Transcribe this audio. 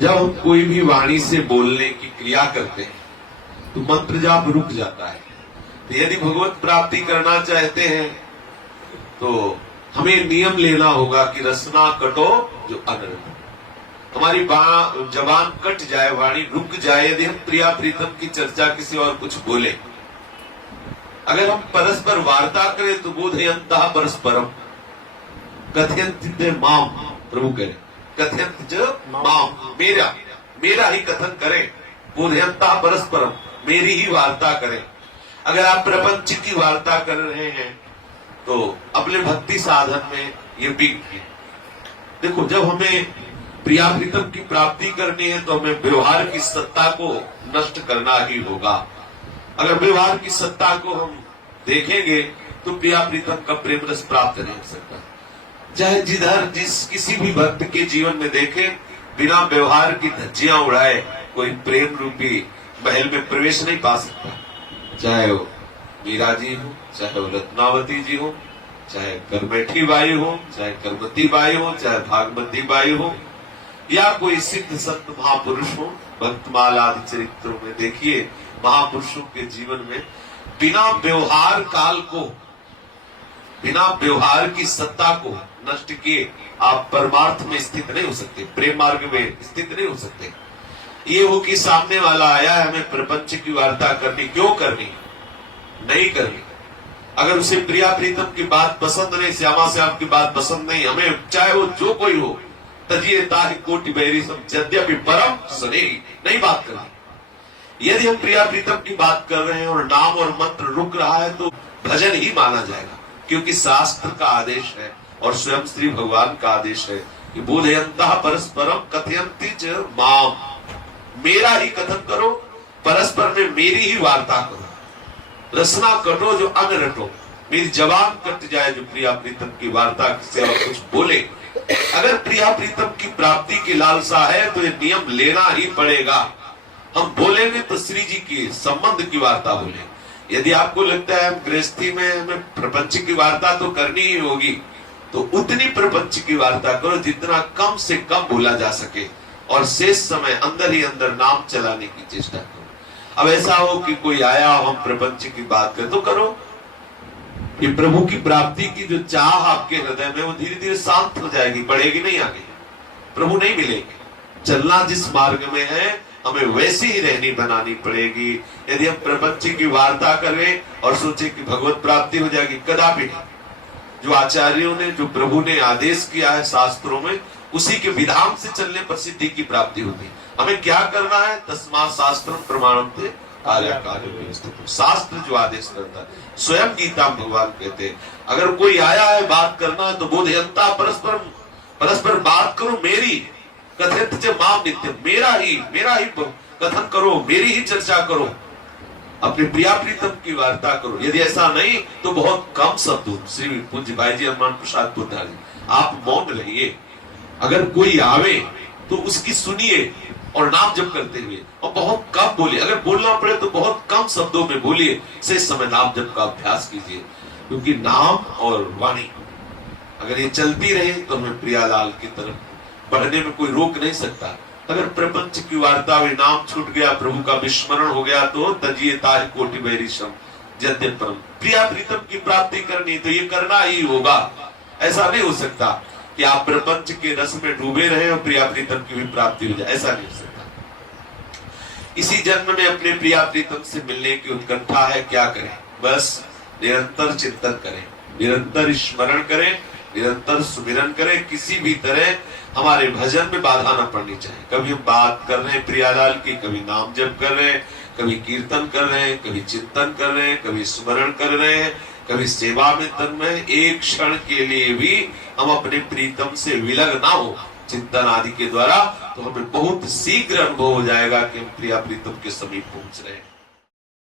जब हम कोई भी वाणी से बोलने की क्रिया करते हैं तो मंत्र जाप रुक जाता है। तो यदि भगवत प्राप्ति करना चाहते हैं तो हमें नियम लेना होगा कि रसना कटो जो अनर्थ। हमारी जबान कट जाए, वाणी रुक जाए यदि हम प्रिया प्रीतम की चर्चा किसी और कुछ बोले। अगर हम परस्पर वार्ता करें तो बोधयन्तः परस्परम कथयन्ति माम, प्रभु करें कथयन्ति माम, मेरा ही कथन करें, बोधयन्तः परस्परम, मेरी ही वार्ता करें। अगर आप प्रपंच की वार्ता कर रहे हैं तो अपने भक्ति साधन में ये भी देखो, जब हमें प्रिया प्रीतम की प्राप्ति करनी है तो हमें व्यवहार की सत्ता को नष्ट करना ही होगा। अगर व्यवहार की सत्ता को हम देखेंगे तो प्रिया प्रीतम का प्रेम रस प्राप्त नहीं हो सकता। चाहे जिधर किसी भी भक्त के जीवन में देखे, बिना व्यवहार की धज्जियां उड़ाए कोई प्रेम रूपी महल में प्रवेश नहीं पा सकता। चाहे वो मीरा जी हो, चाहे वो रत्नावती जी हो, चाहे करमेठी बाई हो, चाहे करमती बाई हो, चाहे भागवती बाई हो, या कोई सिद्ध संत महापुरुष हो। भक्तमाल आदि चरित्रों में देखिए, महापुरुषों के जीवन में बिना व्यवहार काल को, बिना व्यवहार की सत्ता को नष्ट किए आप परमार्थ में स्थित नहीं हो सकते, प्रेम मार्ग में स्थित नहीं हो सकते। ये हो कि सामने वाला आया है, हमें प्रपंच की वार्ता करनी, क्यों करनी, नहीं करनी। अगर उसे प्रिया प्रीतम की बात पसंद नहीं, श्यामा श्याम की बात पसंद नहीं, हमें चाहे वो जो कोई हो, तजिए ताहि कोटि बैरी सम यद्यपि परम स्नेही, नहीं बात करनी। यदि हम प्रिया प्रीतम की बात कर रहे हैं और नाम और मंत्र रुक रहा है तो भजन ही माना जाएगा, क्योंकि शास्त्र का आदेश है और स्वयं श्री भगवान का आदेश है कि बोधयन्तः परस्परम कथयन्ति च माम, मेरा ही कथन करो, परस्पर में मेरी ही वार्ता करो। रसना कटो जो अन रटो, मेरी जबान कट जाए जो प्रिया प्रीतम की वार्ता से और कुछ बोले। अगर प्रिया प्रीतम की प्राप्ति की लालसा है तो ये नियम लेना ही पड़ेगा। हम बोलेंगे तो श्री जी की संबंध की वार्ता बोले। यदि आपको लगता है हम गृहस्थी में हमें प्रपंच की वार्ता तो करनी ही होगी, तो उतनी प्रपंच की वार्ता करो जितना कम से कम बोला जा सके, और शेष समय अंदर ही अंदर नाम चलाने की चेष्टा करो। अब ऐसा हो कि कोई आया, हम प्रपंच की बात करें तो करो। ये प्रभु की प्राप्ति की जो चाह आपके हृदय में, वो धीरे धीरे शांत हो जाएगी, बढ़ेगी नहीं आगे। प्रभु नहीं मिलेंगे। चलना जिस मार्ग में है हमें वैसी ही रहनी बनानी पड़ेगी। यदि हम प्रपंच की वार्ता करें और सोचे कि भगवत प्राप्ति हो जाएगी, कदापि नहीं। जो आचार्यों ने, जो प्रभु ने आदेश किया है शास्त्रों में, उसी के विधान से चलने पर सिद्धि की प्राप्ति होगी। हमें क्या करना है, तस्मात् शास्त्रम प्रमाणम ते शास्त्र जो आदेश करता है, स्वयं गीता भगवान कहते हैं। अगर कोई आया है बात करना है तो बोधयन्तः परस्पर बात करो, मेरी कथयन्ति च माम नित्यम, मेरा ही कथन करो, मेरी ही चर्चा करो, अपने प्रिया प्रीतम की वार्ता करो। यदि ऐसा नहीं तो बहुत कम शब्द, श्री पूज्य भाई जी हनुमान प्रसाद पोद्दार जी, आप मौन रहिए। अगर कोई आवे तो उसकी सुनिए और नाम जप करते हुए, और बहुत कम बोलिए। अगर बोलना पड़े तो बहुत कम शब्दों में बोलिए, शेष समय नाम जप का अभ्यास कीजिए। क्योंकि नाम और वाणी अगर ये चलती रहे तो हमें प्रियालाल की तरफ बढ़ने में कोई रोक नहीं सकता। अगर प्रपंच की वार्ता हुई, नाम छूट गया, प्रभु का विस्मरण हो गया, तो तजिए ताहि कोटि बैरी सम यद्यपि परम, प्रिया प्रीतम की प्राप्ति करनी तो ये करना ही होगा। ऐसा नहीं हो सकता कि आप प्रपंच के रस में डूबे रहे और प्रिया प्रीतम की भी प्राप्ति हो जाए, ऐसा नहीं हो सकता। इसी जन्म में अपने प्रिया प्रीतम से मिलने की उत्कंठा है, क्या करें, बस निरंतर चिंतन करें, निरंतर स्मरण करें, निरंतर सुमिरन करें। किसी भी तरह हमारे भजन में बाधा न पड़नी चाहिए। कभी हम बात कर रहे हैं प्रियालाल की, कभी नाम जप कर रहे हैं, कभी कीर्तन कर रहे हैं, कभी चिंतन कर रहे हैं, कभी स्मरण कर रहे हैं, कभी सेवा में तन्मय। एक क्षण के लिए भी हम अपने प्रीतम से विलग ना हो चिंतन आदि के द्वारा, तो हमें बहुत शीघ्र अनुभव हो जाएगा कि हम प्रिया प्रीतम के समीप पहुंच रहे हैं।